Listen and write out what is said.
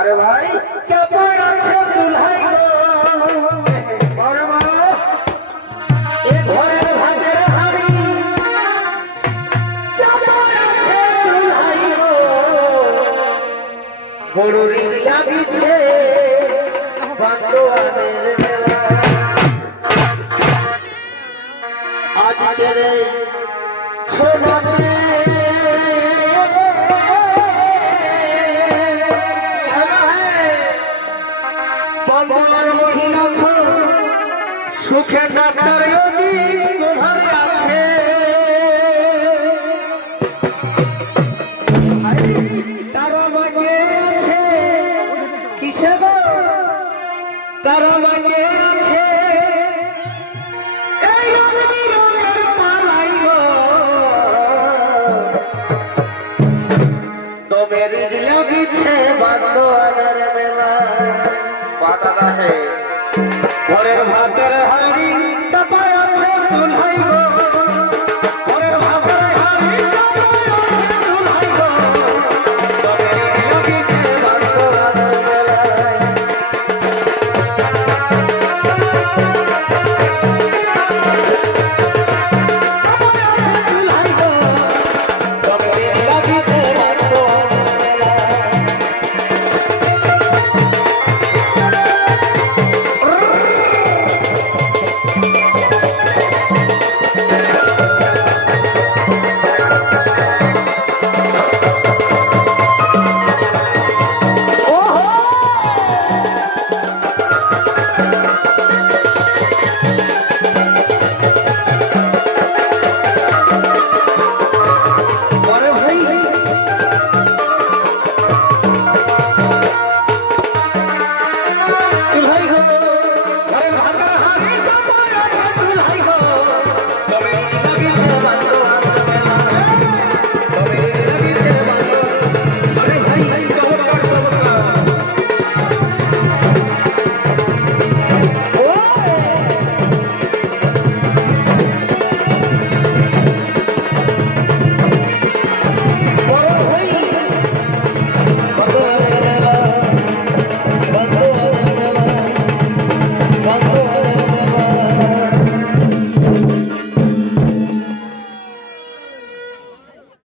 আরে ভাই চাপার আছে চুলহাই গো বড় বড় এ ঘরের ভাতের হাড়ি চাপার আছে চুলহাই গো গরুরি লাগিছে বান্দোয়ানের মেলা আজকের এই ছোটতে মহিলা সুখে ডাক্তার ঘরে আছে তারা মাকে আছে কিসে গো তারা মাকে আছে এই রঙের পালাই গো তবে রিজ লাগিছে বান্দোয়ানের মেলা বাতাদা হে ঘরের ভাতের হাড়ি চাপায় আছে চুলহাই গো ঘরের ভাতের হাড়ি চাপায় আছে চুলহাই গো তবে লাগিছে বান্দোয়ানের মেলায় চুলহাই গো তবে লাগিছে বান্দোয়ানের মেলায় চুলহাই গো ঘরে ভাতের হাড়ি চাপায় আছে চুলহাই গো তবে